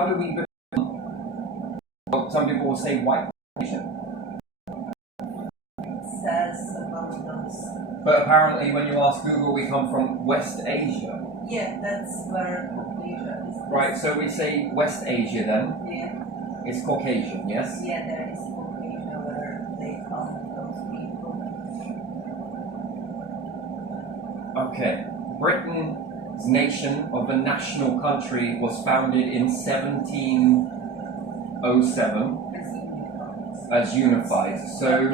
how do we become, well, some people will say white Caucasian. Says about those. But apparently when you ask Google, we come from West Asia. Yeah, that's where Asia is. Right, so we say West Asia then. Yeah. It's Caucasian, yes? Yeah, there is Asia where they come, those people. Okay. Britain's nation of a national country was founded in 1707 as unified. So,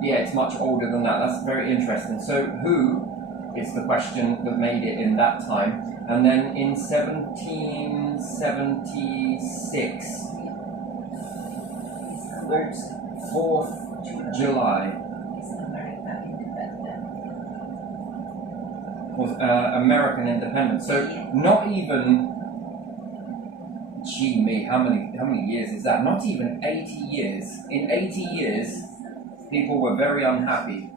yeah, it's much older than that. That's very interesting. So, who is the question that made it in that time? And then in 1776, 4th July, was American independence. So not even, gee me, how many years is that? Not even 80 years. In 80 years, people were very unhappy.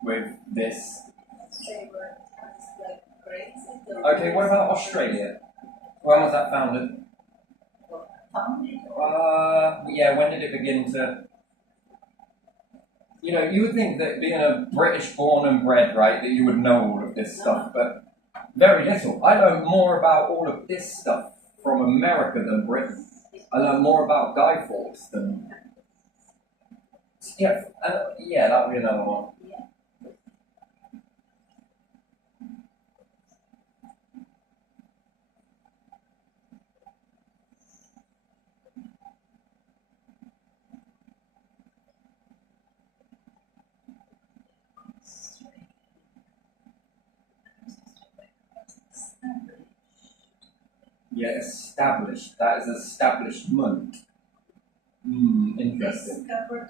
With this. Okay, what about Australia? When was that founded? Yeah, when did it begin to... You know, you would think that being a British born and bred, right, that you would know all of this stuff, but very little. I learned more about all of this stuff from America than Britain. I learned more about Guy Fawkes than... Yeah, that would be another one. Yeah, established. That is establishment. Interesting. Discovered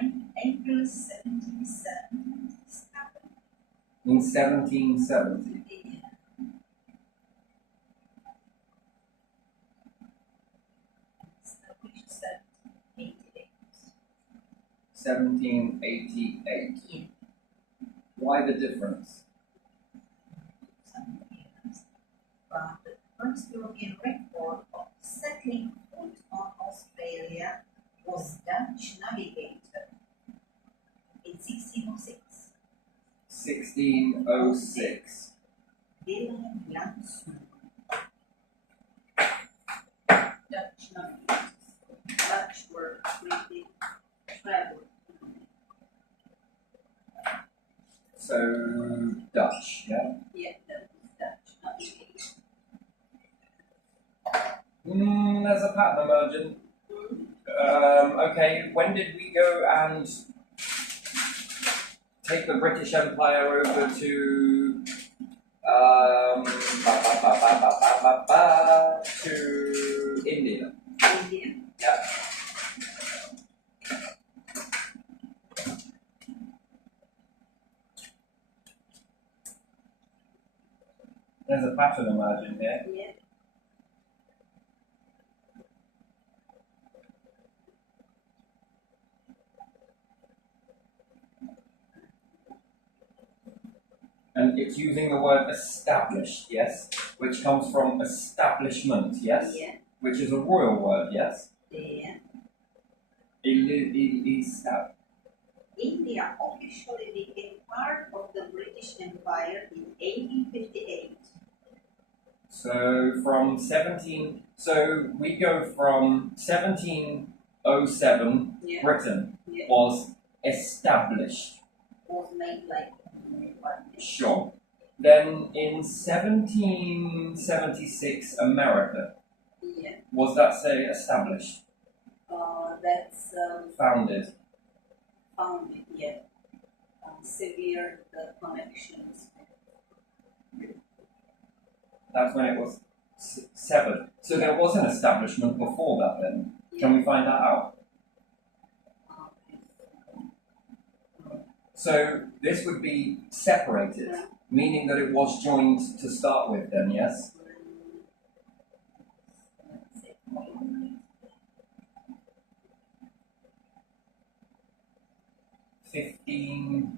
in April 1770. In 1770. 1788. Why the difference? But the first European record of settling foot on Australia was Dutch navigator in 1606. 1606. Willem Janszoon. Dutch navigators. Dutch were really traveled. So, Dutch, yeah? Yeah, that was Dutch navigation. There's a pattern emerging. Okay, when did we go and take the British Empire over to to India? India? Yeah. There's a pattern emerging here. Yeah. And it's using the word established, yes? Which comes from establishment, yes? Yeah. Which is a royal word, yes? Yeah. India India officially became part of the British Empire in 1858. So we go from 1707, Yeah. Britain Yeah. was established. Was made like Sure. Then in 1776, America. Yeah. Was that, say, established? That's Founded. founded, yeah. Severed the connections. That's when it was severed. So there was an establishment before that then. Can we find that out? So this would be separated, meaning that it was joined to start with then, yes? 16.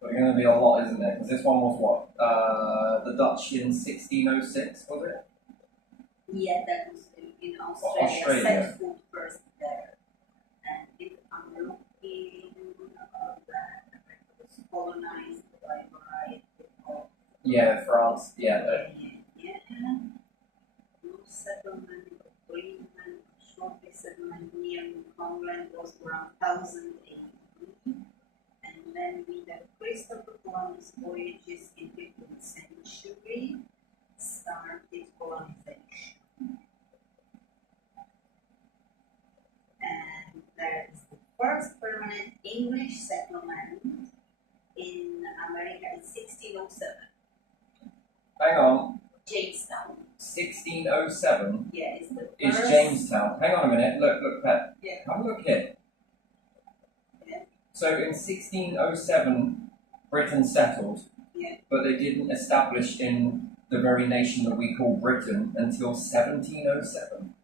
There's going to be a lot, isn't there? Because this one was what? The Dutch in 1606, was it? Yeah, that was in Australia. Australia. Set foot first there. And if I'm looking that it was colonized by variety of Yeah, France. Yeah. yeah. No settlement of Greenland, short settlement near Newfoundland was around 1000 AD. And then we have Christopher Columbus voyages in 15th century started colonization. And there is the first permanent English settlement in America in 1607. Hang on. Jamestown. 1607 Yeah, it's the is first. Jamestown. Hang on a minute. Look, Pet. Yeah. Have a look here. Yeah. So in 1607, Britain settled, Yeah. but they didn't establish in the very nation that we call Britain until 1707.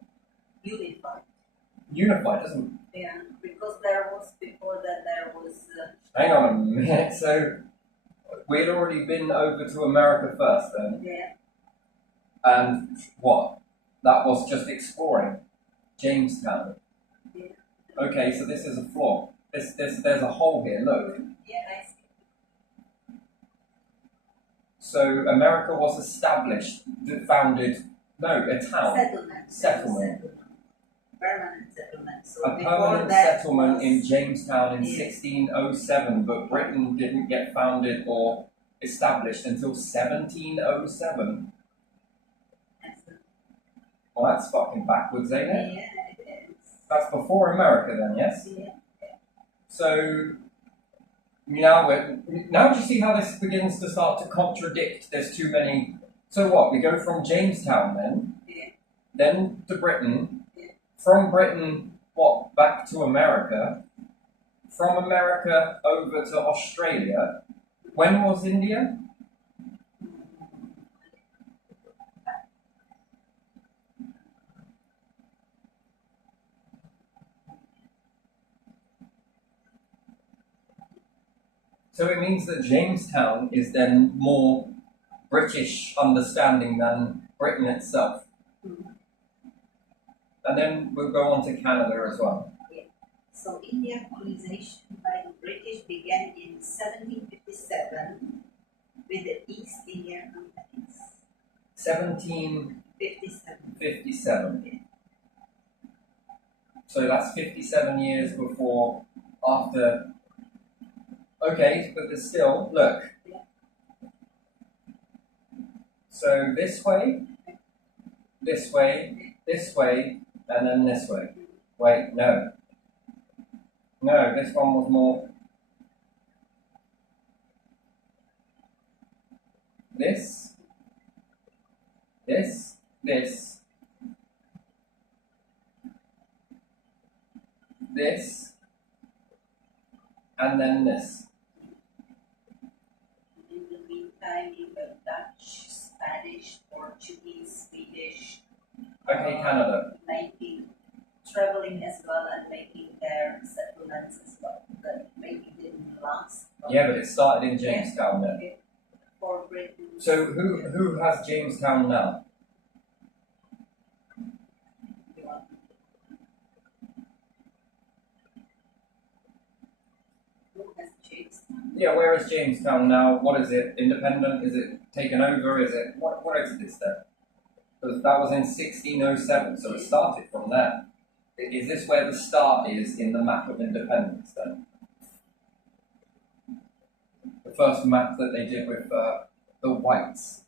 Unified. Unified, doesn't? Yeah, because there was before that there was. Hang on a minute. So we'd already been over to America first, then, Yeah. and what? That was just exploring Jamestown. Yeah. Okay, so this is a flaw. There's a hole here. Look. Yeah, I see. So America was established, founded. No, a town. Settlement. Permanent settlement. So A before permanent that settlement was, in Jamestown in Yeah. 1607, but Britain didn't get founded or established until 1707. Well, that's fucking backwards, ain't it? Yeah, it is. That's before America, then, yes? Yeah. So now do you see how this begins to start to contradict? There's too many. So what? We go from Jamestown Yeah. then to Britain, Yeah. from Britain, what, back to America, from America over to Australia. When was India? So it means that Jamestown is then more British understanding than Britain itself. Mhm. And then we'll go on to Canada as well. So India colonization by the British began in 1757 with the East India Company. 1757. 57. So that's 57 years before, after. Okay, but there's still, look. So this way, this way, this way, and then this way. Wait, no. No, this one was more. This, this, and then this. In the meantime, you have Dutch, Spanish, Portuguese, Swedish. Okay, Canada. Traveling as well and making their settlements as well. That maybe didn't last. Yeah, but it started in Jamestown then. For Britain. So who has Jamestown now? Who has Jamestown? Yeah, where is Jamestown now? What is it? Independent? Is it taken over? Is it what is this then? Because that was in 1607, so it started from there. Is this where the start is in the map of independence then? The first map that they did with the whites.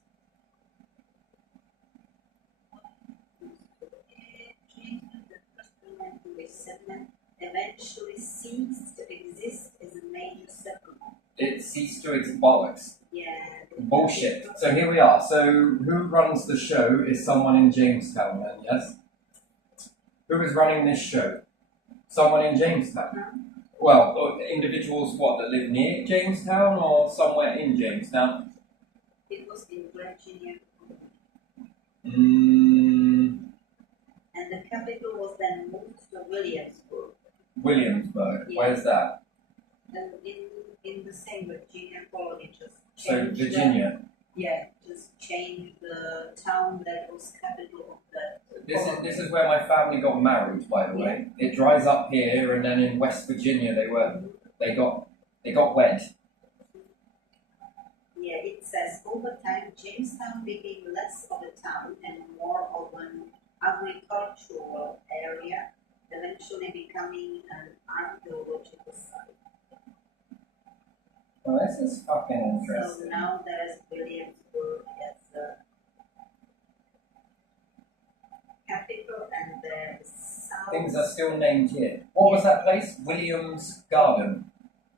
Eventually ceased to exist as a major settlement. It ceased to exist. Bollocks. Yeah. Bullshit. So here we are. So who runs the show is someone in Jamestown then, yes? Who is running this show? Someone in Jamestown. Well, individuals what that live near Jamestown or somewhere in Jamestown? It was in Virginia. And the capital was then moved to Williamsburg. Williamsburg. Yeah. Where's that? And in So change Virginia. just change the town that was capital of that. This is where my family got married, by the way. It dries up here, and then in West Virginia they got wed. Yeah, it says over time Jamestown became less of a town and more of an agricultural area, eventually becoming an archaeological site. Well, this is fucking So interesting. now there's Williamsburg as the capital, and the south. Things are still named here. What was that place? Williams Garden.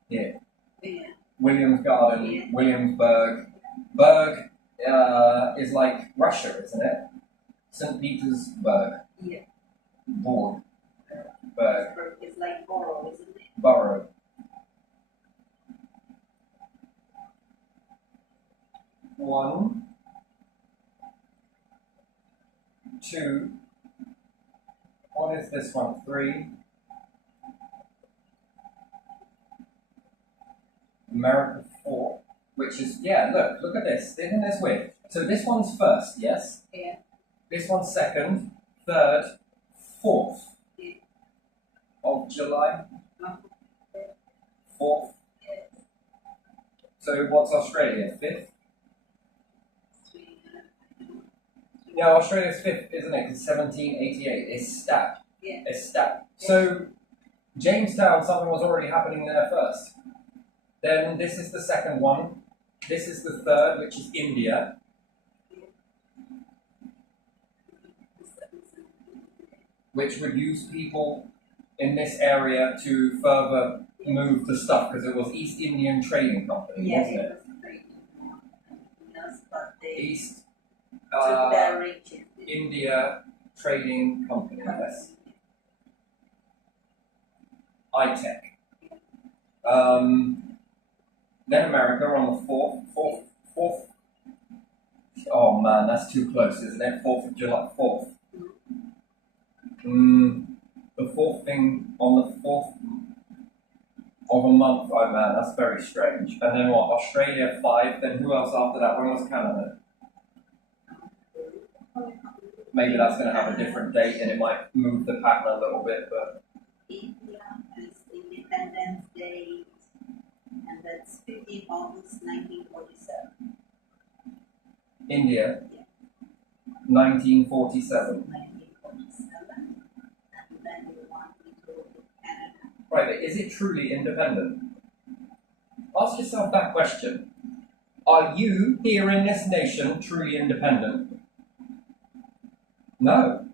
Here. Yeah. Williams Garden, Yeah. Williamsburg. Berg is like Russia, isn't it? St. Petersburg. Yeah. Borg. Berg. It's like borough, isn't it? Borough. One. Two. What is this one? Three. America 4, which is, look at this. Isn't this weird? So this one's first, yes? Yeah. This one's second, third, fourth Yeah. of July. Fourth. So what's Australia? Fifth? Yeah, Australia's fifth, isn't it? Because 1788. It's stat. Yeah. It's stat. So Jamestown, something was already happening there first. Then this is the second one. This is the third, which is India. Which would use people in this area to further move the stuff, because it was East Indian Trading Company, Yeah, wasn't it it? was great. Yes, but they East took their riches. India Trading Company, yes. ITEC. Then America on the fourth. Oh man, that's too close, isn't it? 4th of July, 4th. The fourth thing on the 4th of a month, oh man, that's very strange. And then what, Australia 5, then who else after that? When was Canada? Maybe that's going to have a different date and it might move the pattern a little bit, but... India is Independence Day, and that's 15 August 1947. India, 1947. 1947, and then you want to go to Canada. Right, but is it truly independent? Ask yourself that question. Are you, here in this nation, truly independent? No.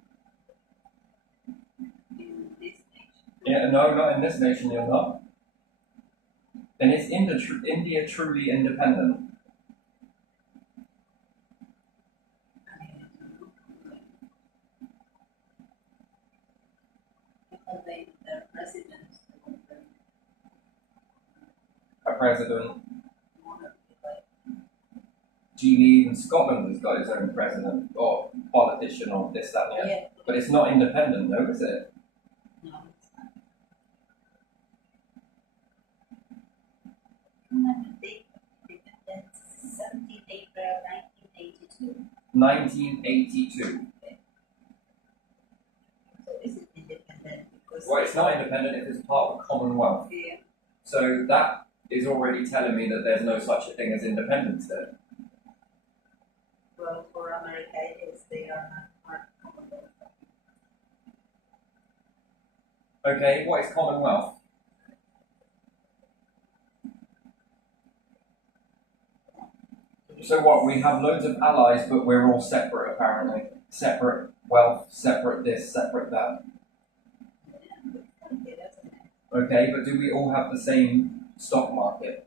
In this nation. Yeah, no, not in this nation, you're not. Then is India truly independent? Because the president A president. wanted to like, Gee, even Scotland has got its own president or politician or this, that, and the other. yeah, But it's not independent, though, is it? no, it's not. Canada Day of Independence, 17 April 1982. 1982. So is it independent? Because Well, it's not independent if it's part of a Commonwealth. Yeah. So that is already telling me that there's no such a thing as independence then. Well, for America, it is. They are not part of Commonwealth. Okay, what is Commonwealth? So what, we have loads of allies, but we're all separate apparently. Separate wealth, separate this, separate that. Okay, that's the next Okay, but do we all have the same stock market?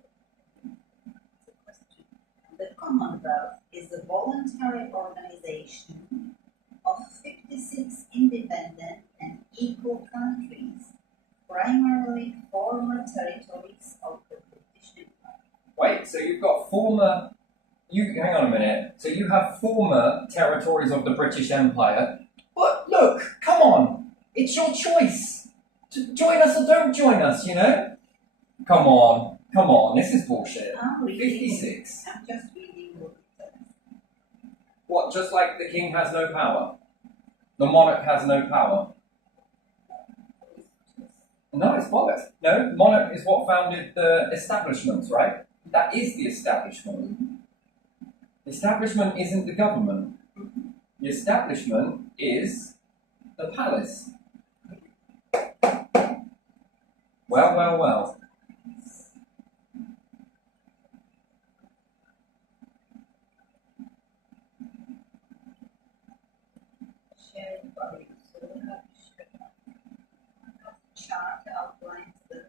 question. The Commonwealth is a voluntary organization of 56 independent and equal countries, primarily former territories of the British Empire. Wait, so you've got hang on a minute. So you have former territories of the British Empire. But look, come on. It's your choice. To join us or don't join us, you know? Come on. Come on, this is bullshit. I'm reading. 56. I'm just reading what it says. What, just like the king has no power? The monarch has no power? No, it's bollocks. No, monarch is what founded the establishments, right? That is the establishment. The establishment isn't the government. The establishment is the palace. Well, well, well. Shared values. So we have chart outlines the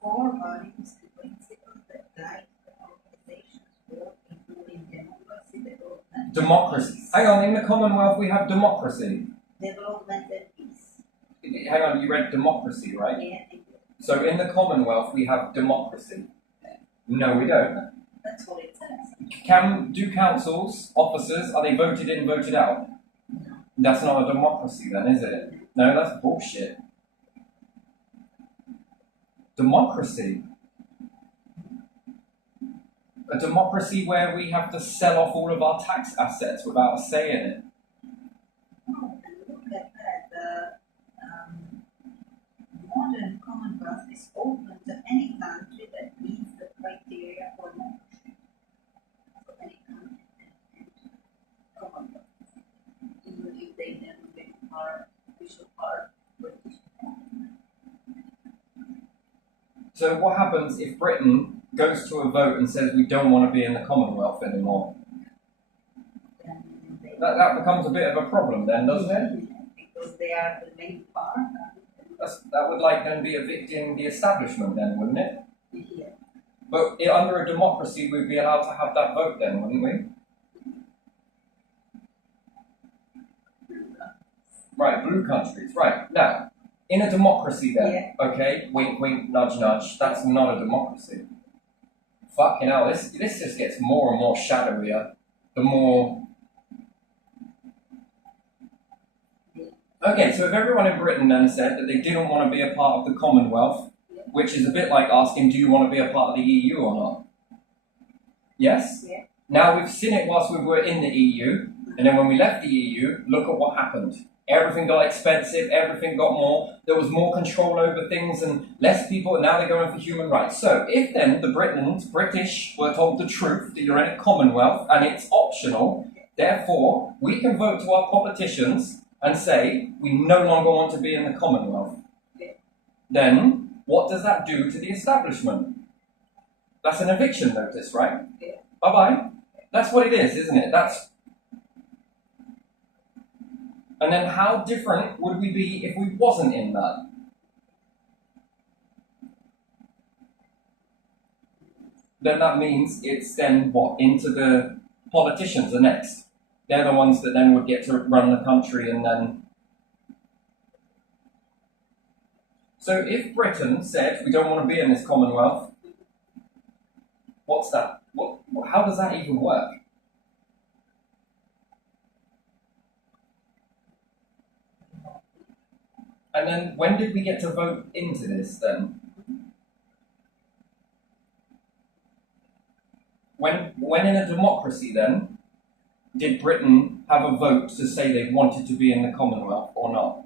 core values and principles that guide the organization's work, including democracy, development. Democracy. Hang on, in the Commonwealth we have democracy. Development and peace. Hang on, you read democracy, right? Yeah, I think So in the Commonwealth we have democracy. No, we don't. that's what it says. Do councils, officers, are they voted in, voted out? No. That's not a democracy then, is it? No, that's bullshit. Democracy. A democracy where we have to sell off all of our tax assets without a say in it. Oh, and look at that. The modern Commonwealth is open to any country that meets the criteria for membership. So any country can enter Commonwealth, even if they never been official part of British. So what happens if Britain goes to a vote and says we don't want to be in the Commonwealth anymore? Then they, That becomes a bit of a problem then, doesn't it? because they are the main part That would like then be evicting the establishment then, wouldn't it? here. But under a democracy we'd be allowed to have that vote then, wouldn't we? Right, blue countries. Right, now, in a democracy then, okay, wink wink, nudge nudge, that's not a democracy. Fucking hell, this just gets more and more shadowier, the more... Okay, so if everyone in Britain then said that they didn't want to be a part of the Commonwealth, which is a bit like asking, do you want to be a part of the EU or not? Yes? Yeah. Now we've seen it whilst we were in the EU, and then when we left the EU, look at what happened. Everything got expensive, everything got more, there was more control over things and less people, and now they're going for human rights. So if then the British were told the truth, that you're in a Commonwealth and it's optional, therefore we can vote to our politicians and say we no longer want to be in the Commonwealth. Then what does that do to the establishment? That's an eviction notice, right? Yeah. Bye-bye. That's what it is, isn't it? And then how different would we be if we wasn't in that? Then that means it's then what? Into the politicians are next. They're the ones that then would get to run the country and then... So if Britain said we don't want to be in this Commonwealth, what's that? How does that even work? And then when did we get to vote into this then? When in a democracy then, did Britain have a vote to say they wanted to be in the Commonwealth or not?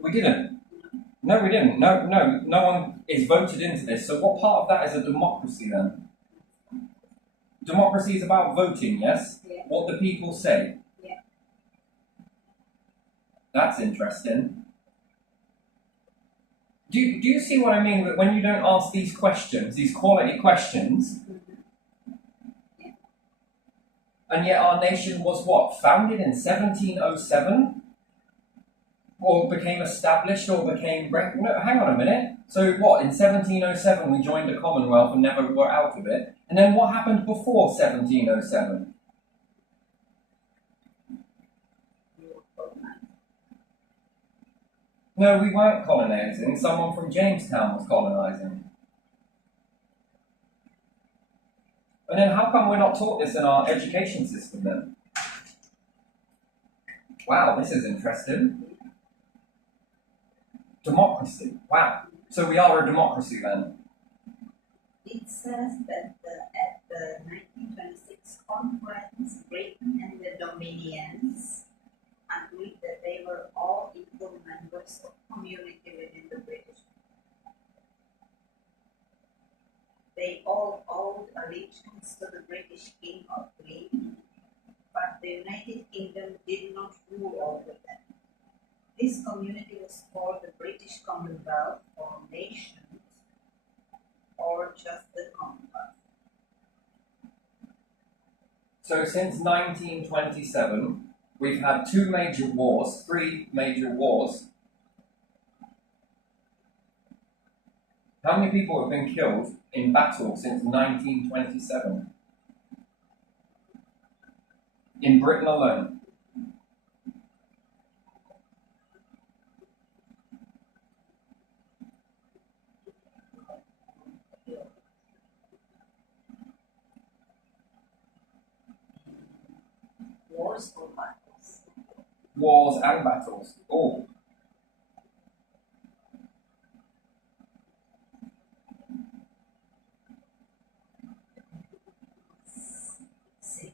We didn't. No, we didn't. No one is voted into this. So what part of that is a democracy then? Democracy is about voting, yes? Yeah. What the people say. Yeah. That's interesting. Do you see what I mean when you don't ask these questions, these quality questions? Yeah. And yet our nation was what? Founded in 1707? Or became established or became... No, hang on a minute. So what, in 1707 we joined the Commonwealth and never were out of it? And then what happened before 1707? No, we weren't colonizing. Someone from Jamestown was colonizing. And then how come we're not taught this in our education system then? Wow, this is interesting. Democracy. Wow. So we are a democracy then. It says that at the 1926 conference, Britain and the Dominions agreed that they were all equal members of community within the British. They all owed allegiance to the British King or Queen, but the United Kingdom did not rule over them. This community was called the British Commonwealth or Nations, or just the Commonwealth. So since 1927, we've had three major wars. How many people have been killed in battle since 1927? In Britain alone. Wars or battles? Wars and battles. Oh. Six.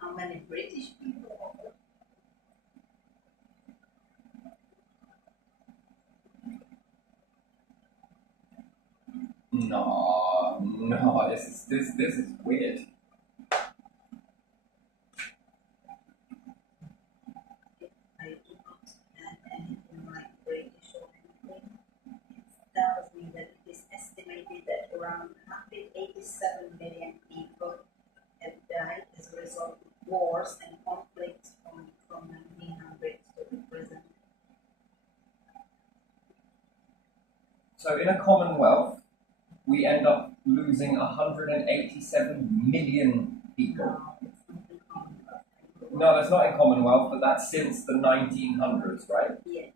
How many British people? No, this is weird. I do not have anything like British or anything. It tells me that it is estimated that around 187 million people have died as a result of wars and conflicts from 1900 to the present. So in a Commonwealth, we end up losing 187 million people. No, it's not the Commonwealth. No, that's not in Commonwealth, but that's since the 1900s, right? Yeah.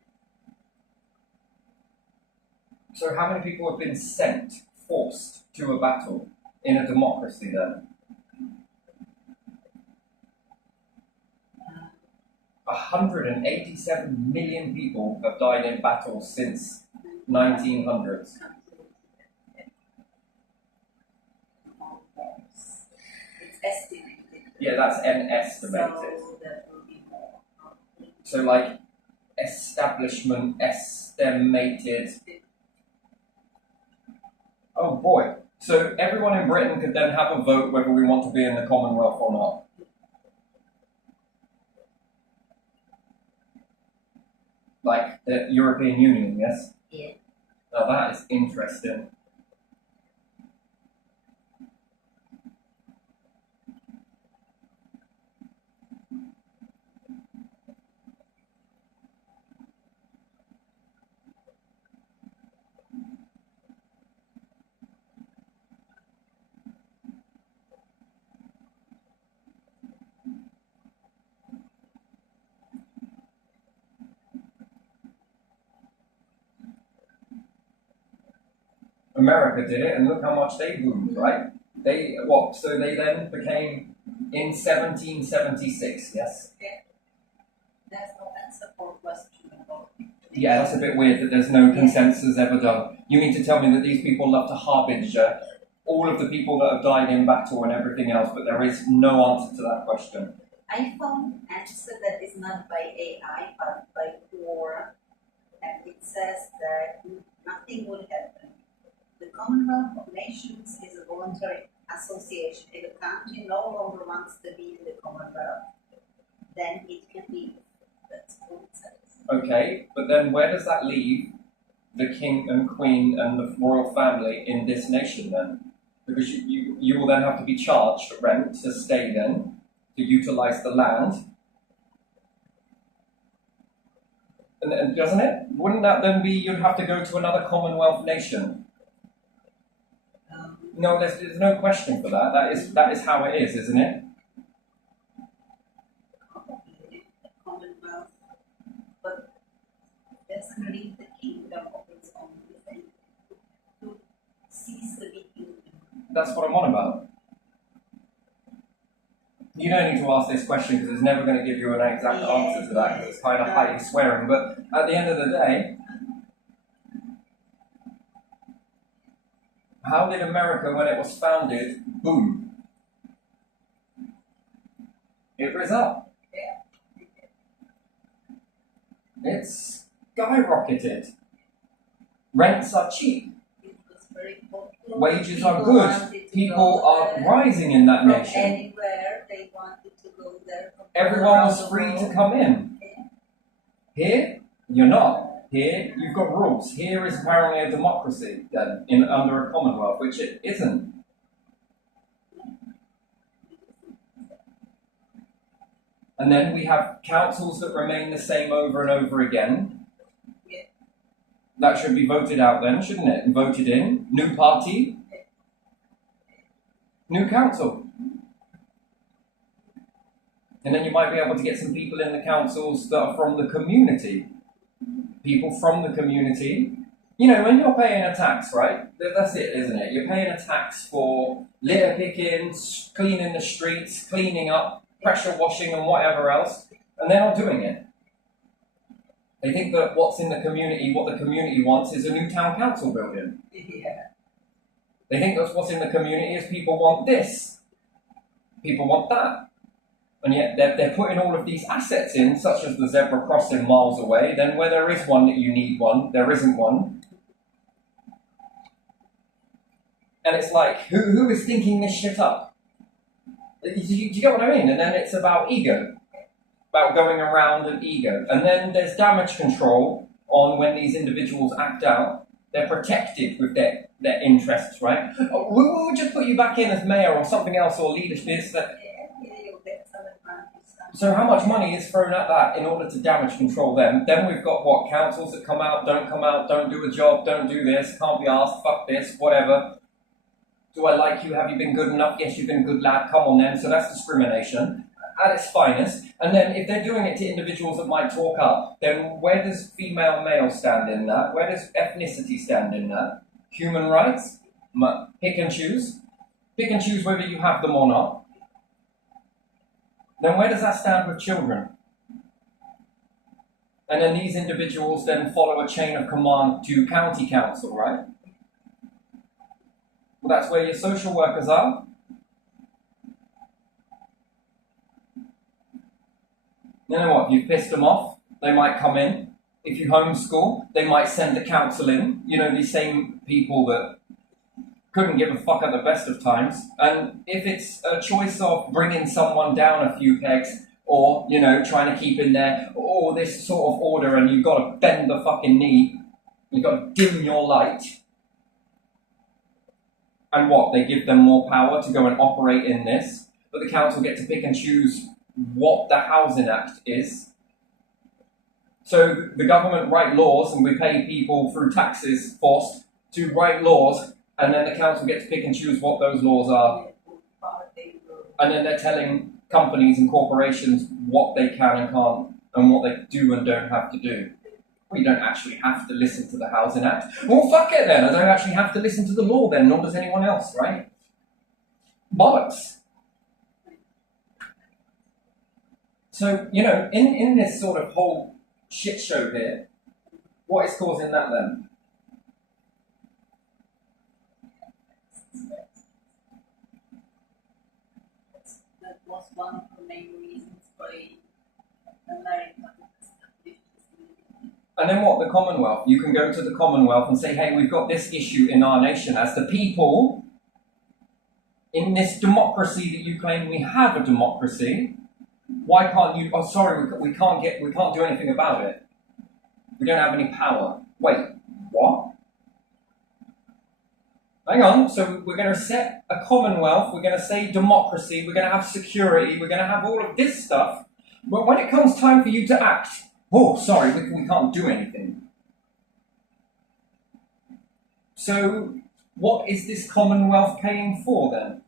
So how many people have been forced to a battle in a democracy then? 187 million people have died in battle since 1900s. It's estimated. Yeah, that's an estimated. So that will be more. So like establishment estimated. Oh boy. So everyone in Britain could then have a vote whether we want to be in the Commonwealth or not. Like the European Union, yes? Yeah. Now that is interesting. America did it, and look how much they boomed, right? So they then became in 1776, yes? There's no answer for question about it. Yeah, that's a bit weird that there's no consensus ever done. You mean to tell me that these people love to harbinger all of the people that have died in battle and everything else, but there is no answer to that question? I found an answer that is not by AI but by Quora, and it says that nothing would happen. The Commonwealth of Nations is a voluntary association. If a country no longer wants to be in the Commonwealth, then it can be. That's what it says. Okay, but then where does that leave the king and queen and the royal family in this nation then? Because you will then have to be charged rent to stay then, to utilize the land. And doesn't it? Wouldn't that then be you'd have to go to another Commonwealth nation? No, there's no question for that. That is how it is, isn't it? Commonwealth, but doesn't leave the kingdom of its own. To That's what I'm on about. You don't need to ask this question because it's never going to give you an exact answer to that because it's kind of highly swearing. But at the end of the day, how did America, when it was founded, boom? It rose up. It's skyrocketed. Rents are cheap. It was very popular. Wages are good. People are rising in that from nation. anywhere they wanted to go there. from Everyone around was the free to world. come in. Here, you're not. Here, you've got rules. Here is apparently a democracy then, under a commonwealth, which it isn't. And then we have councils that remain the same over and over again. Yeah. That should be voted out then, shouldn't it? And voted in. New party. New council. And then you might be able to get some people in the councils that are from the community. People from the community. You know, when you're paying a tax, right? That's it, isn't it? You're paying a tax for litter picking, cleaning the streets, cleaning up, pressure washing and whatever else, and they're not doing it. They think that what's in the community, what the community wants, is a new town council building. Yeah. They think that what's in the community is people want this, people want that. And yet they're putting all of these assets in, such as the zebra crossing miles away, then where there is one that you need one, there isn't one. And it's like, who is thinking this shit up? Do you get what I mean? And then it's about ego, about going around an ego. And then there's damage control on when these individuals act out. They're protected with their interests, right? We'll just put you back in as mayor or something else or leadership. You'll get some advantage. So how much money is thrown at that in order to damage control them? Then we've got what? Councils that come out, don't do a job, don't do this, can't be asked, fuck this, whatever. Do I like you? Have you been good enough? Yes, you've been a good lad. Come on then. So that's discrimination at its finest. And then if they're doing it to individuals that might talk up, then where does female male stand in that? Where does ethnicity stand in that? Human rights? Pick and choose? Pick and choose whether you have them or not. Then where does that stand with children? And then these individuals then follow a chain of command to county council, right? Well, that's where your social workers are. Then what? If you've pissed them off, they might come in. If you homeschool, they might send the council in. You know, these same people that couldn't give a fuck at the best of times. And if it's a choice of bringing someone down a few pegs, or, you know, trying to keep in there, or this sort of order, and you've got to bend the fucking knee, you've got to dim your light. And what? They give them more power to go and operate in this, but the council get to pick and choose what the Housing Act is. So the government write laws, and we pay people through taxes forced to write laws, and then the council gets to pick and choose what those laws are. And then they're telling companies and corporations what they can and can't, and what they do and don't have to do. We don't actually have to listen to the Housing Act. Well, fuck it then. I don't actually have to listen to the law then, nor does anyone else, right? Bollocks. So, you know, in this sort of whole shit show here, what is causing that then? That was one of the main reasons why America established this. And then what? The Commonwealth. You can go to the Commonwealth and say, hey, we've got this issue in our nation as the people in this democracy that you claim we have a democracy. Why can't you? Oh, sorry, we can't do anything about it. We don't have any power. Wait, what? Hang on. So we're going to set a Commonwealth. We're going to say democracy. We're going to have security. We're going to have all of this stuff. But when it comes time for you to act, oh, sorry, we can't do anything. So what is this Commonwealth paying for then?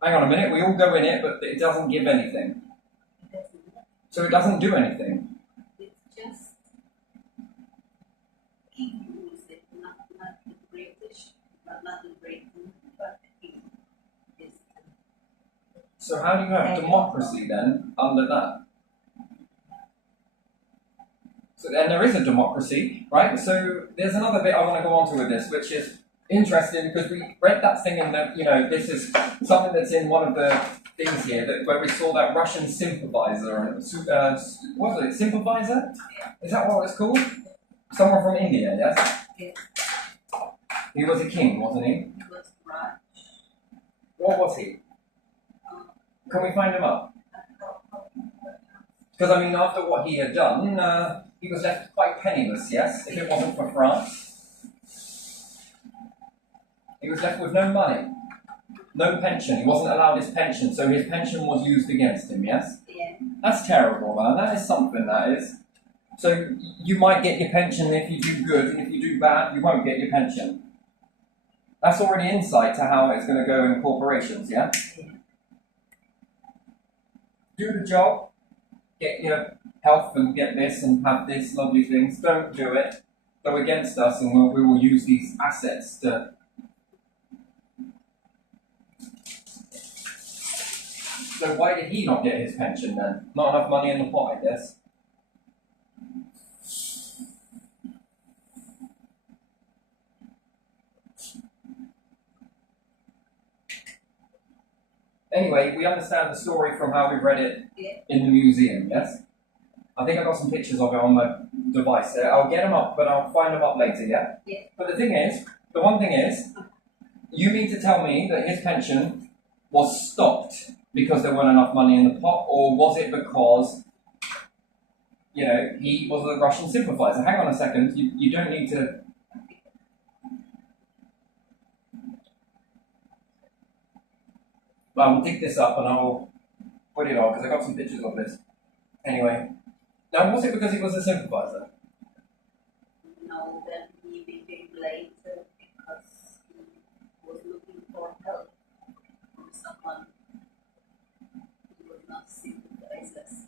Hang on a minute, we all go in it, but it doesn't give anything. So it doesn't do anything. It's just rules, not the British So how do you have democracy then under that? So then there is a democracy, right? So there's another bit I want to go on to with this, which is interesting because we read that thing in the, this is something that's in one of the things here that where we saw that Russian sympathizer, and what was it, sympathizer? Is that what it's called? Someone from India, yes? Yeah. He was a king, wasn't he? It was Raj. What was he? Can we find him up? Because I mean, after what he had done, he was left quite penniless, yes? If it wasn't for France. He was left with no money, no pension. He wasn't allowed his pension, so his pension was used against him, yes? Yeah. That's terrible, man. That is something, that is. So you might get your pension if you do good, and if you do bad, you won't get your pension. That's already insight to how it's going to go in corporations, yeah? Do the job, get your health and get this and have this lovely things. Don't do it. Go against us, and we will use these assets to. So why did he not get his pension then? Not enough money in the pot, I guess. Anyway, we understand the story from how we read it in the museum, yes? I think I got some pictures of it on my device there. I'll get them up, but I'll find them up later, yeah? Yeah. But the one thing is, you mean to tell me that his pension was stopped because there weren't enough money in the pot, or was it because, he was a Russian sympathizer? Hang on a second, you don't need to. Well, we'll dig this up and I'll put it on because I got some pictures of this. Anyway, now was it because he was a sympathizer? No, then he became later because he was looking for help from someone who was not sympathizers.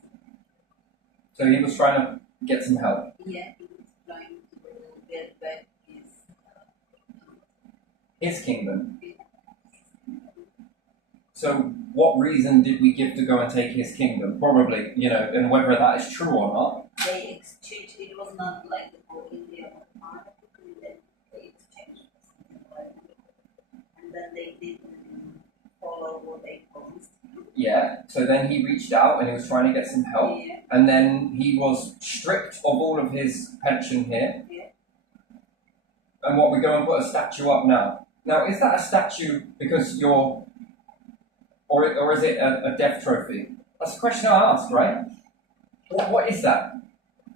So he was trying to get some help. Yeah, he was trying to get back His kingdom. So what reason did we give to go and take his kingdom? Probably, and whether that is true or not. They exchanged, it was not like the whole India was part of it, and then they exchanged something like that. And then they didn't follow what they promised. Yeah, so then he reached out and he was trying to get some help. Yeah. And then he was stripped of all of his pension here. Yeah. And what, we go and put a statue up now. Now, is that a statue because you're... Or is it a death trophy? That's the question I asked, right? What is that?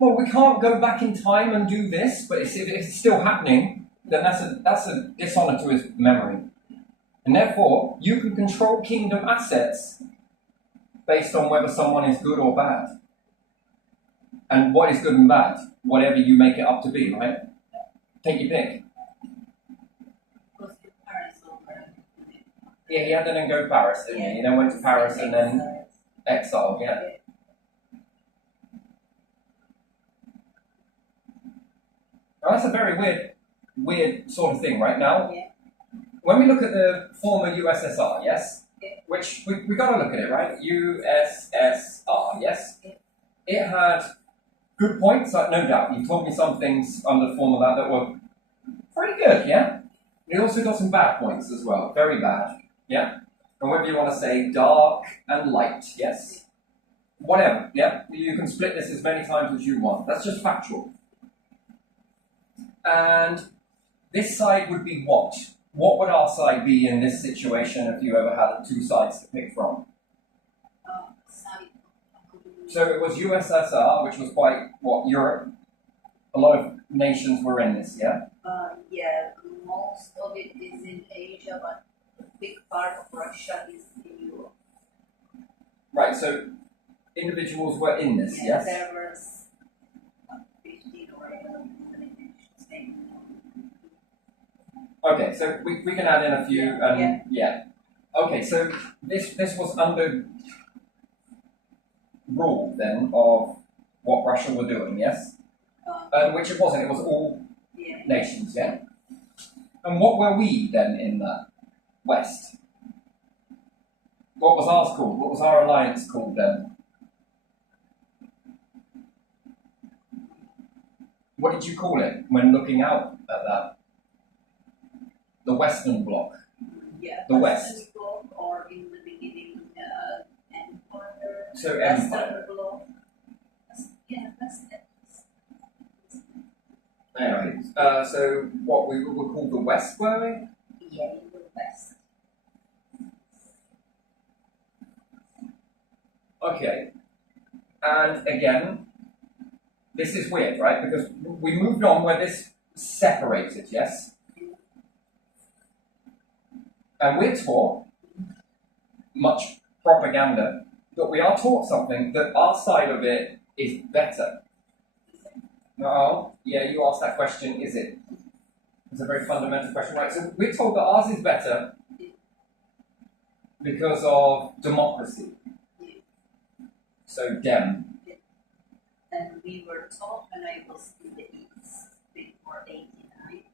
Well, we can't go back in time and do this, but if it's still happening, then that's a dishonor to his memory. And therefore, you can control kingdom assets based on whether someone is good or bad. And what is good and bad? Whatever you make it up to be, right? Take your pick. Yeah, he had to then go to Paris, didn't he? He then went to Paris and then exiled, yeah. Now that's a very weird sort of thing right now. Yeah. When we look at the former USSR, yes? Yeah. Which, we got to look at it, right? USSR, yes? Yeah. It had good points, no doubt. You told me some things under the form of that were pretty good, yeah? It also got some bad points as well, very bad. Yeah? And whether you want to say dark and light, yes? Whatever, yeah? You can split this as many times as you want. That's just factual. And this side would be what? What would our side be in this situation if you ever had two sides to pick from? So it was USSR, which was quite, Europe? A lot of nations were in this, yeah? Yeah, most of it is in Asia, but a big part of Russia is in Europe. Right, so individuals were in this, yes? There were 15 or 11 nations. Okay, so we can add in a few, yeah. Okay, so this was under rule then of what Russia were doing, yes? Which it wasn't, it was all nations, yeah? And what were we then in the West? What was ours called? What was our alliance called then? What did you call it when looking out at that? The Western Bloc. Yeah. The West. Bloc, or in the beginning, Empire. So Western Empire. Bloc. Yeah, that's it. Anyway, so what we were called the West, were we? Yeah, in the West. Okay. And again, this is weird, right? Because we moved on where this separated, yes? And we're taught much propaganda, but we are taught something that our side of it is better. No, yeah, you asked that question, is it? It's a very fundamental question, right? So we're told that ours is better because of democracy. So Dem. And we were taught when I was in the East before 89.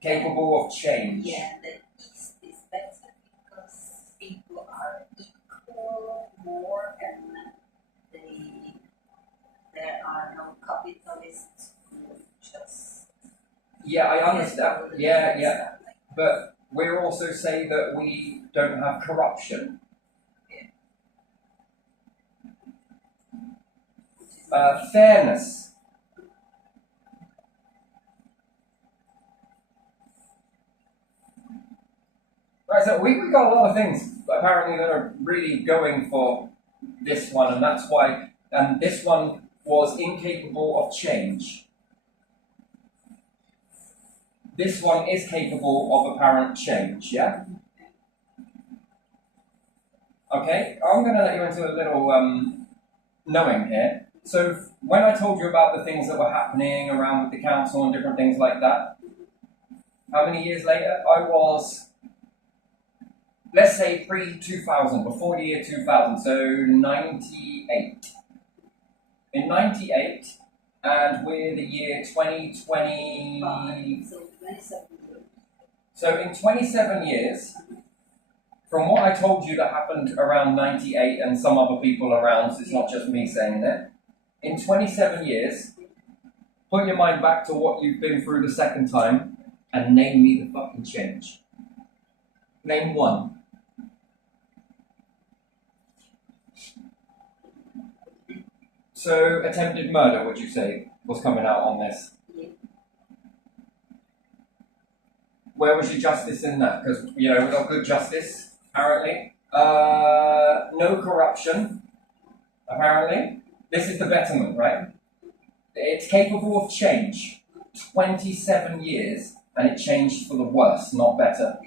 Capable of change. Yeah, the East is better because people are equal more and there are no capitalists who just. Yeah, I understand. Yeah. But we're also saying that we don't have corruption. Fairness. Right, so we've got a lot of things apparently that are really going for this one, and that's why, and this one was incapable of change. This one is capable of apparent change, yeah? Okay, I'm going to let you into a little knowing here. So when I told you about the things that were happening around with the council and different things like that, how many years later? I was, let's say pre-2000, before the year 2000, so 98. In 98, and we're the year 2020. So 27 years. So in 27 years, from what I told you that happened around 98 and some other people around, so it's not just me saying it, in 27 years, put your mind back to what you've been through the second time and name me the fucking change. Name one. So attempted murder, would you say, was coming out on this? Yeah. Where was your justice in that? Because, we got good justice, apparently. No corruption, apparently. This is the betterment, right? It's capable of change. 27 years, and it changed for the worse, not better.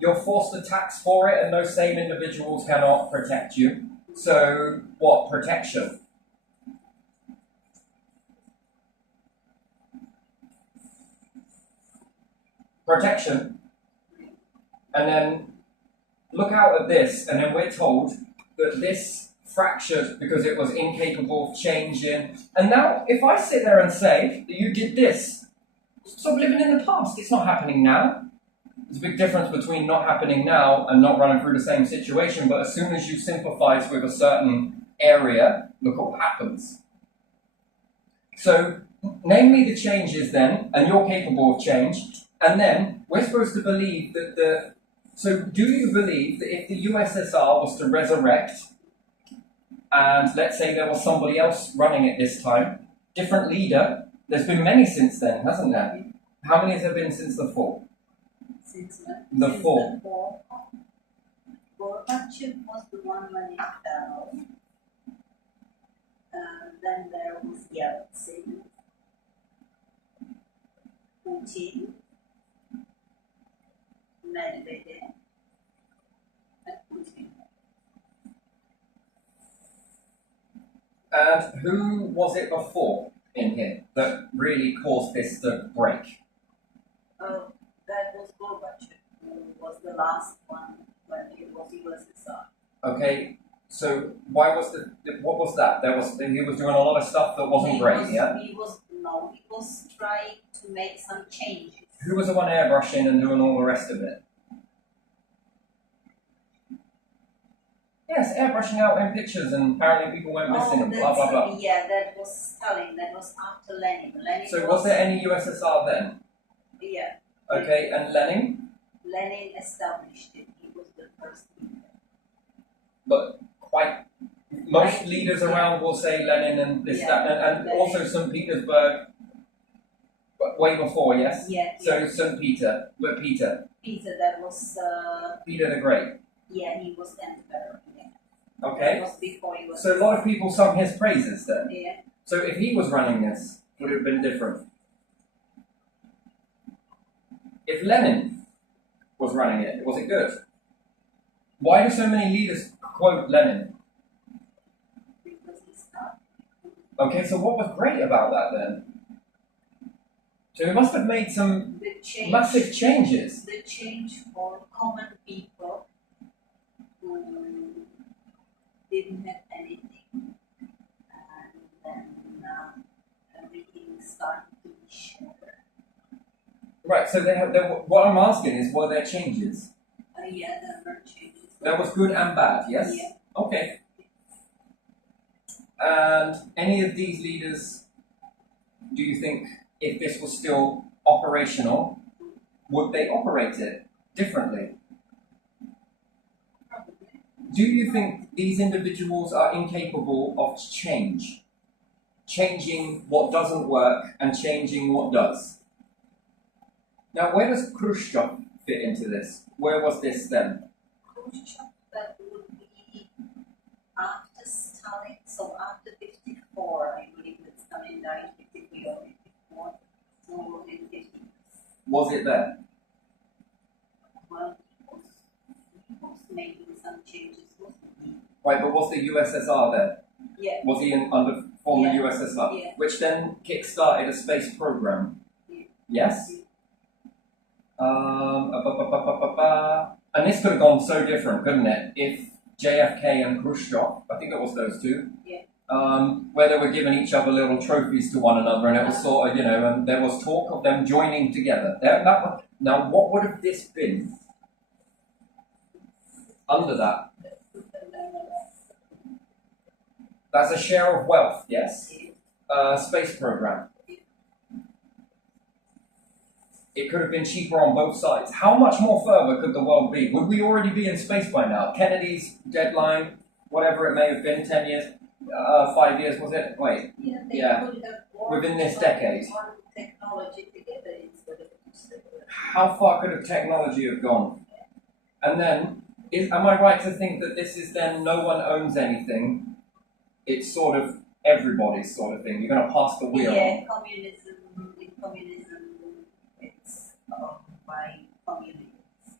You're forced to tax for it, and those same individuals cannot protect you. So, what? Protection. Protection. And then look out at this, and then we're told that this fractured because it was incapable of changing. And now, if I sit there and say that you did this, stop living in the past. It's not happening now. There's a big difference between not happening now and not running through the same situation, but as soon as you sympathize with a certain area, look what happens. So, name me the changes then, and you're capable of change, and then we're supposed to believe that so do you believe that if the USSR was to resurrect, and let's say there was somebody else running it this time, different leader, there's been many since then, hasn't there? How many has there been since the fall? Since The since fall. the fall. Gorbachev was the one when it fell. Then there was Yeltsin, Putin, Medvedev, and Putin. And who was it before in here that really caused this to break? That was Gorbachev, who was the last one when it was USSR. Okay, so why was what was that? He was doing a lot of stuff that wasn't great, yeah? He was trying to make some changes. Who was the one airbrushing and doing all the rest of it? Yes, airbrushing out in pictures, and apparently people went missing and blah blah blah. Yeah, that was Stalin. That was after Lenin. Lenin So was there any USSR then? Yeah. Okay, and Lenin? Lenin established it. He was the first leader. But quite most leaders around will say Lenin and this, Yeah, that, and Lenin. also St. Petersburg, but way before, yes? Yeah. So St. Peter, but Peter. Peter, that was. Peter the Great. Yeah, he was emperor. Yeah. Okay. That was before he was. So a lot of people sung his praises then. Yeah. So if he was running this, would it have been different? If Lenin was running it, was it good? Why do so many leaders quote Lenin? Because he's not. Okay, so what was great about that then? So it must have made some The change. massive changes. The change for common people who didn't have anything, and then everything started to be shared. Right, so what I'm asking is, were there changes? Yeah, there were changes. That was good and bad, yes? Yeah. Okay. And any of these leaders, do you think, if this was still operational, would they operate it differently? Probably. Do you think these individuals are incapable of change? Changing what doesn't work and changing what does? Now, where does Khrushchev fit into this? Where was this then? Khrushchev, that would be after Stalin, so after 54, I believe that Stalin died 53 or 54, so in 50. Was it there? Well, he was making some changes, wasn't he? Right, but was the USSR there? Yeah. Was he under former Yeah. USSR? Yeah. Which then kick-started a space program? Yeah. Yes? And this could have gone so different, couldn't it? If JFK and Khrushchev, I think it was those two, Yeah. where they were giving each other little trophies to one another, and it was sort of, and there was talk of them joining together. Now, what would have this been under that? That's a share of wealth, yes? Space program. It could have been cheaper on both sides. How much more further could the world be? Would we already be in space by now? Kennedy's deadline, whatever it may have been, 10 years, 5 years, was it? Wait. Yeah, they Yeah. could have worked Within this on decade. technology together instead of How far could have technology have gone? And then, am I right to think that this is then no one owns anything? It's sort of everybody's sort of thing. You're going to pass the wheel. Yeah, communism, it's by communists.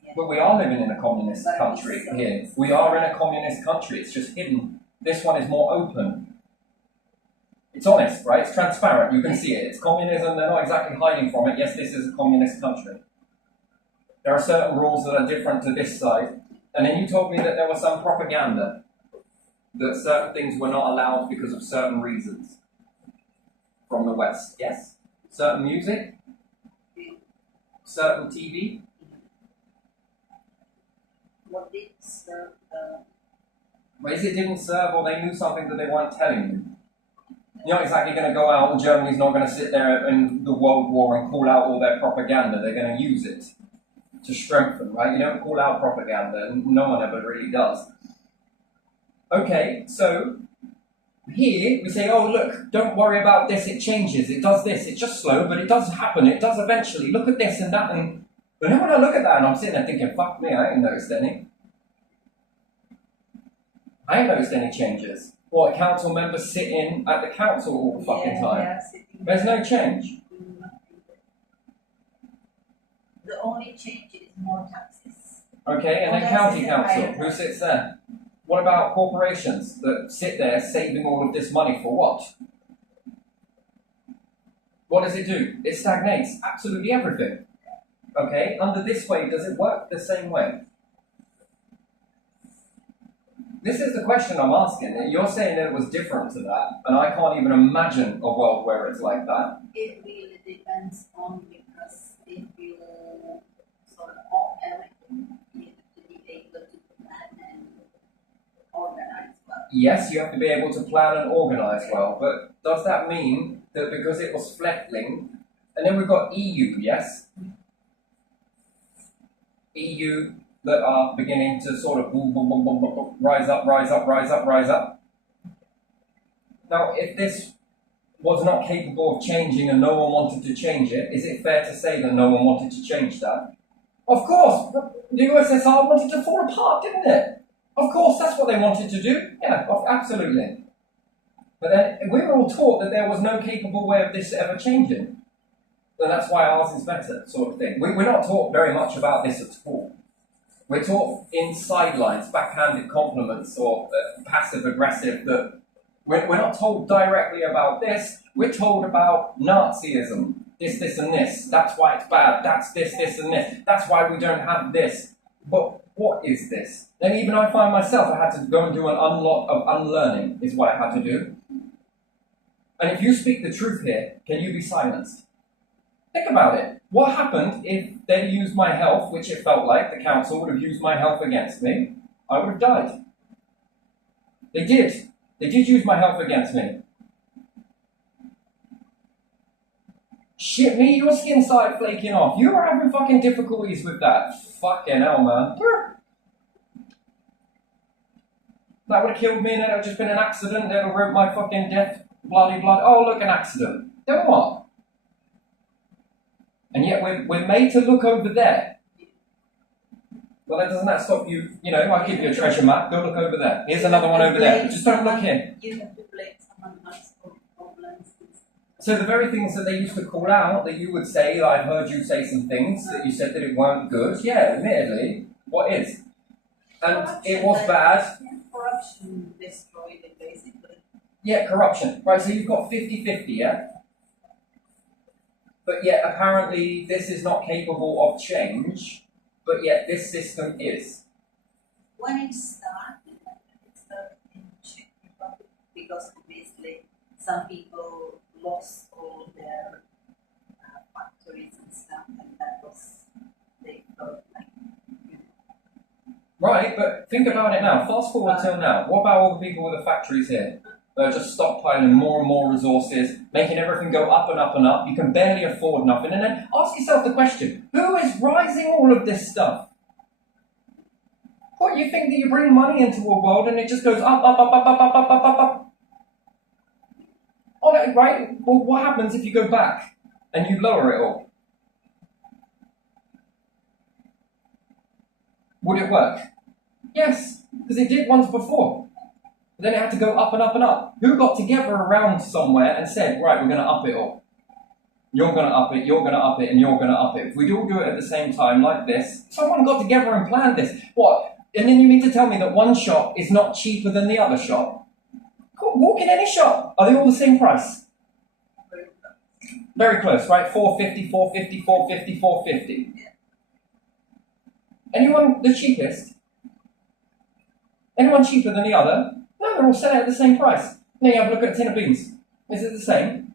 Yeah. But we are living in a communist But country it's, here. We are in a communist country. It's just hidden. This one is more open. It's honest, right? It's transparent. You can see it. It's communism. They're not exactly hiding from it. Yes, this is a communist country. There are certain rules that are different to this side. And then you told me that there was some propaganda, that certain things were not allowed because of certain reasons from the West. Yes? Certain music? Certain TV? What did serve the... But if it didn't serve or they knew something that they weren't telling you, you're not exactly going to go out and Germany's not going to sit there in the World War and call out all their propaganda. They're going to use it to strengthen, right? You don't call out propaganda, and no one ever really does. Okay, so here we say, oh look, don't worry about this, it changes, it does this, it's just slow, but it does happen, it does eventually, look at this and that, and but then when I look at that and I'm sitting there thinking, fuck me, I ain't noticed any. I ain't noticed any changes. What, council members sitting at the council all the fucking time? Yeah, There's no change. The only change is more taxes. Okay, and Well, then that's county in the council, higher who tax. sits there? What about corporations that sit there saving all of this money for what? What does it do? It stagnates absolutely everything. Okay, under this way, does it work the same way? This is the question I'm asking. You're saying that it was different to that, and I can't even imagine a world where it's like that. It really depends on, because if you sort of all everything, you have to be able to plan and Yes, you have to be able to plan and organise well, but does that mean that because it was Fleckling, and then we've got EU, yes? EU that are beginning to sort of boom, boom, boom, boom, boom, boom, rise up, rise up, rise up, rise up. Now, if this was not capable of changing and no one wanted to change it, is it fair to say that no one wanted to change that? Of course, the USSR wanted to fall apart, didn't it? Of course, that's what they wanted to do. Yeah, absolutely. But then we were all taught that there was no capable way of this ever changing. And that's why ours is better, sort of thing. We're not taught very much about this at all. We're taught in sidelines, backhanded compliments or passive-aggressive that we're not told directly about this. We're told about Nazism, this, and this. That's why it's bad. That's this, and this. That's why we don't have this. But what is this? Then even I find myself, I had to go and do an unlock of unlearning, is what I had to do. And if you speak the truth here, can you be silenced? Think about it. What happened if they used my health, which it felt like the council would have used my health against me? I would have died. They did. They did use my health against me. Shit me, your skin started flaking off. You were having fucking difficulties with that. Fucking hell, man. That would have killed me and then it would have just been an accident. That would have ruined my fucking death. Bloody blood. Oh, look, an accident. Then what? And yet we're made to look over there. Well, doesn't that stop you? You know, I'll give you a treasure map. Go look over there. Here's another one over there. Just don't look here. You have to blame someone else for problems. So the very things that they used to call out, that you would say, I've heard you say some things, that you said that it weren't good. Yeah, admittedly, what is? And corruption, it was bad. Yeah, corruption destroyed it, basically. Yeah, corruption. Right, so you've got 50-50, yeah? But yet, apparently, this is not capable of change, but yet this system is. When it started in Czech Republic, because obviously some people lost all their factories and stuff, and that was, they felt like, you know. Right, but think about it now. Fast forward till now. What about all the people with the factories here? They're just stockpiling more and more resources, making everything go up and up and up. You can barely afford nothing. And then ask yourself the question, who is rising all of this stuff? What, you think that you bring money into a world and it just goes up, up, up, up, up, up, up, up, up, up? Oh, right? Well, what happens if you go back and you lower it all? Would it work? Yes, because it did once before. But then it had to go up and up and up. Who got together around somewhere and said, right, we're going to up it all? You're going to up it, you're going to up it, and you're going to up it. If we all do it at the same time like this, someone got together and planned this. What? And then you mean to tell me that one shop is not cheaper than the other shop? Walk in any shop. Are they all the same price? Very close, right? 450, 450, 450, 450. Anyone the cheapest? Anyone cheaper than the other? No, they're all selling at the same price. Now you have a look at a tin of beans. Is it the same?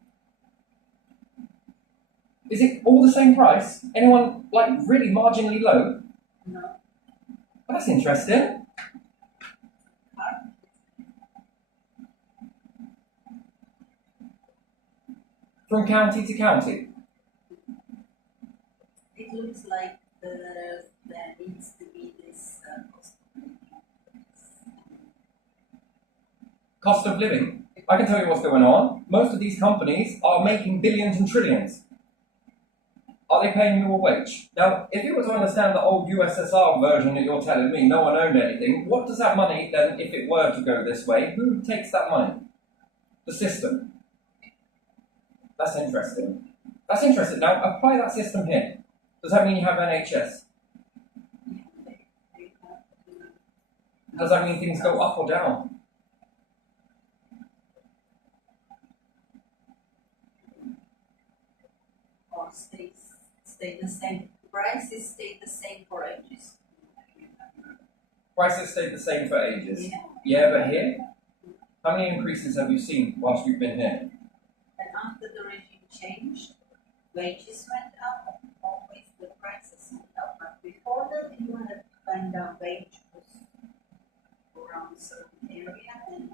Is it all the same price? Anyone, like, really marginally low? No. Well, that's interesting. From county to county. It looks like there needs to be this Cost of living. I can tell you what's going on. Most of these companies are making billions and trillions. Are they paying you a wage? Now, if you were to understand the old USSR version that you're telling me, no one owned anything, what does that money then, if it were to go this way, who takes that money? The system. That's interesting. That's interesting. Now, apply that system here. Does that mean you have NHS? Does that mean things go up or down? Or stay the same. Prices stay the same for ages. Prices stayed the same for ages. Yeah. Yeah, but here? How many increases have you seen whilst you've been here? And after the regime changed, wages went up, always the prices went up. But before that, you had kind of wage was around a certain area, and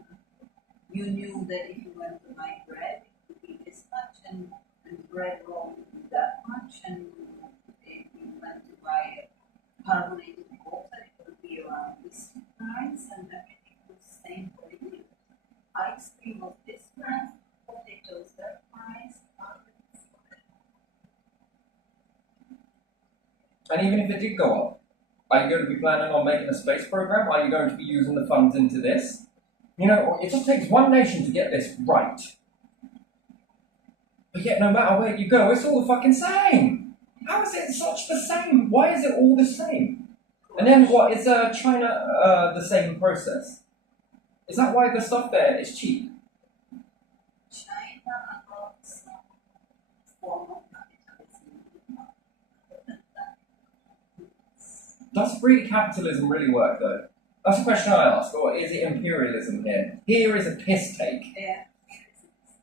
you knew that if you went to buy bread, it would be this much, and bread roll would be that much, and if you went to buy carbonated water, it would be around this price, and everything was the same for you. Ice cream was this price, potatoes that price, And even if it did go up, are you going to be planning on making a space program? Are you going to be using the funds into this? You know, it just takes one nation to get this right. But yet, no matter where you go, it's all the fucking same. How is it such the same? Why is it all the same? And then what, is China the same process? Is that why the stuff there is cheap? China adopts some form of capitalism. Does free capitalism really work, though? That's a question I ask. Or is it imperialism here? Here is a piss take. Yeah.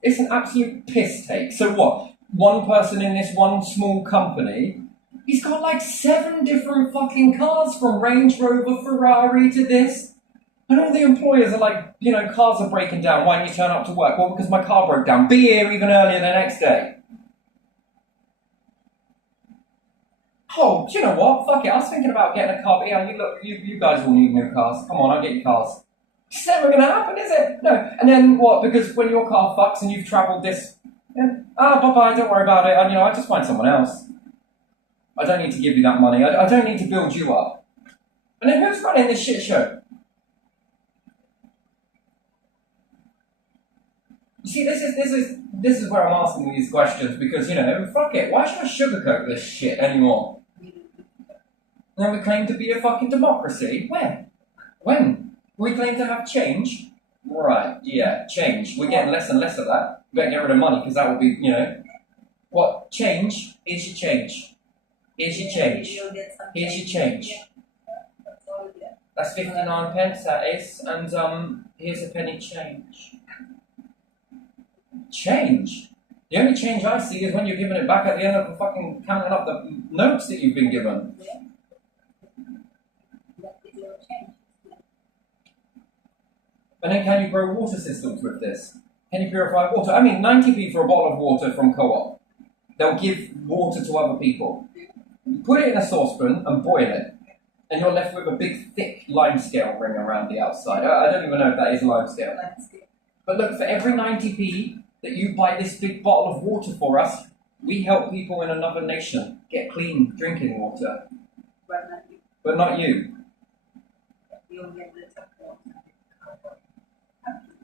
It's an absolute piss take. So what? One person in this one small company, he's got like 7 different fucking cars, from Range Rover, Ferrari to this. And all the employers are like, you know, cars are breaking down. Why didn't you turn up to work? Well, because my car broke down. Be here even earlier the next day. Oh, do you know what? Fuck it. I was thinking about getting a car, but yeah, you guys all need new cars. Come on, I'll get you cars. It's never going to happen, is it? No. And then what? Because when your car fucks and you've travelled this, bye-bye, don't worry about it. I'll just find someone else. I don't need to give you that money. I don't need to build you up. And then who's running this shit show? You see, this is where I'm asking these questions, because, you know, fuck it. Why should I sugarcoat this shit anymore? And then we claim to be a fucking democracy. When? We claim to have change? Right, yeah, change. We're getting less and less of that. We better get rid of money, because that will be, you know. What? Change? Here's your change. Here's your change. Here's your change. That's 59 pence, that is. And, here's a penny change. Change? The only change I see is when you're giving it back at the end of the fucking counting up the notes that you've been given. And then can you grow water systems with this? Can you purify water? I mean, 90p for a bottle of water from Co-op. They'll give water to other people. You put it in a saucepan and boil it. And you're left with a big, thick limescale ring around the outside. I don't even know if that is limescale. But look, for every 90p that you buy this big bottle of water for us, we help people in another nation get clean drinking water. But not you.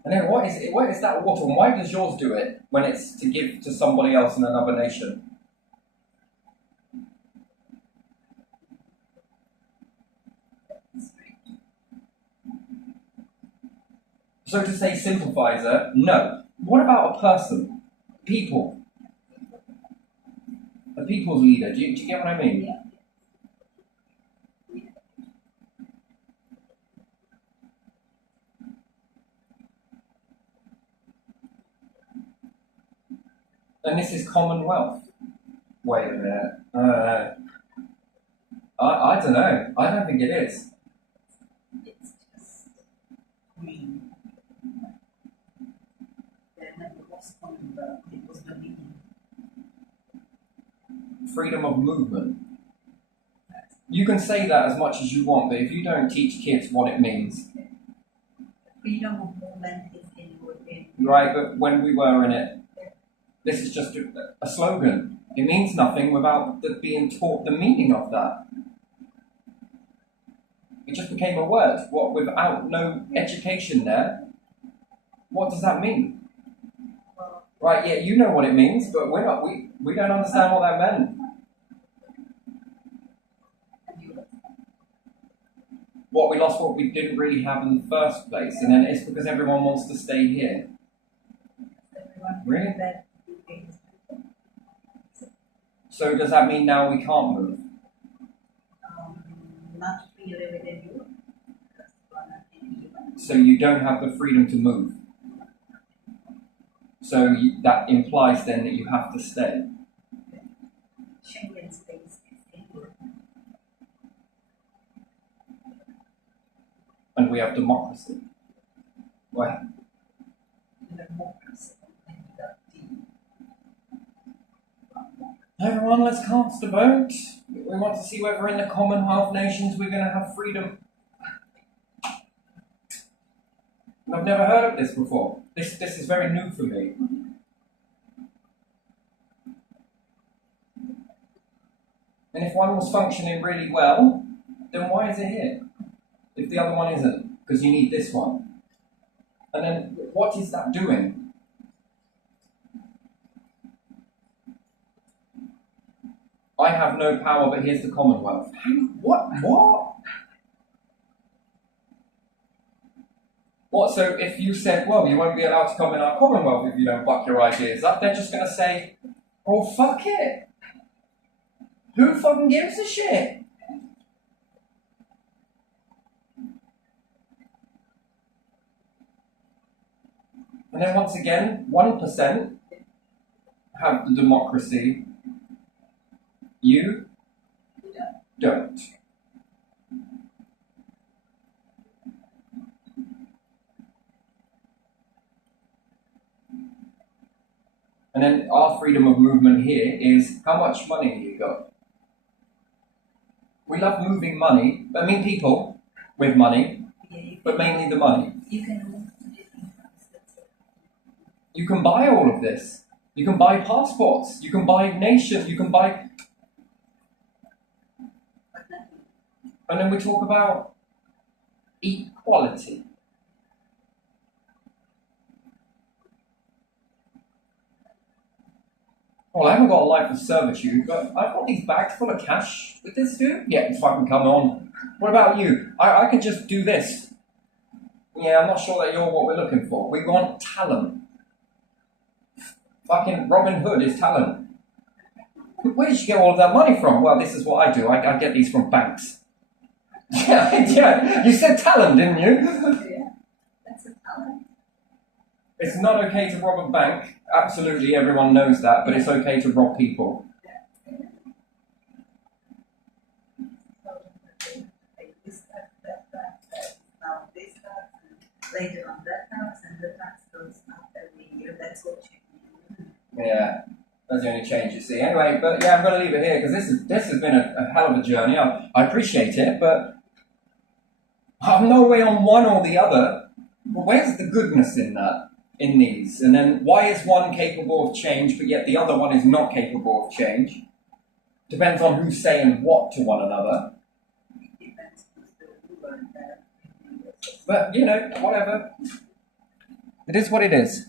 And then what is that water, and why does yours do it when it's to give to somebody else in another nation? So to say sympathizer, no. What about a person? People. A people's leader. Do you get what I mean? Yeah. And this is Commonwealth. Wait a minute. I don't know. I don't think it is. It's just green. Then it was Commonwealth, it was the beginning. Freedom of movement. You can say that as much as you want, but if you don't teach kids what it means. Freedom of movement is in within. Right, but when we were in it, this is just a slogan. It means nothing without being taught the meaning of that. It just became a word. What, without no education there, what does that mean? Right, yeah, you know what it means, but we don't understand what that meant. What, we lost what we didn't really have in the first place, and then it's because everyone wants to stay here. Really? So does that mean now we can't move? Not freely within you. So you don't have the freedom to move. So that implies then that you have to stay. Schengen space is in. And we have democracy. Well, democracy without D. Everyone, let's cast a vote. We want to see whether in the Commonwealth nations we're going to have freedom. I've never heard of this before. This is very new for me. And if one was functioning really well, then why is it here? If the other one isn't, because you need this one. And then what is that doing? I have no power, but here's the Commonwealth. What? What? So if you said, well, you won't be allowed to come in our Commonwealth if you don't buck your ideas up, they're just going to say, oh, fuck it. Who fucking gives a shit? And then once again, 1% have the democracy. You don't. And then our freedom of movement here is how much money you got. We love moving money, I mean people with money, but mainly the money. You can move to different countries. You can buy all of this. You can buy passports. You can buy nations. You can buy. And then we talk about equality. Well, I haven't got a life of servitude, but I've got these bags full of cash with this dude. Yeah, fucking come on. What about you? I could just do this. Yeah, I'm not sure that you're what we're looking for. We want talent. Fucking Robin Hood is talent. Where did you get all of that money from? Well, this is what I do. I get these from banks. Yeah. You said talent, didn't you? Yeah, that's a talent. It's not okay to rob a bank. Absolutely, everyone knows that, but it's okay to rob people. Now this tax, and later on that tax, and the tax goes up every year. That's what you do. Yeah, that's the only change you see. Anyway, but yeah, I'm going to leave it here because this has been a hell of a journey. I appreciate it, but I'm no way on one or the other. But where's the goodness in that? In these? And then why is one capable of change, but yet the other one is not capable of change? Depends on who's saying what to one another. It depends who's the ruler there. But, you know, whatever. It is what it is.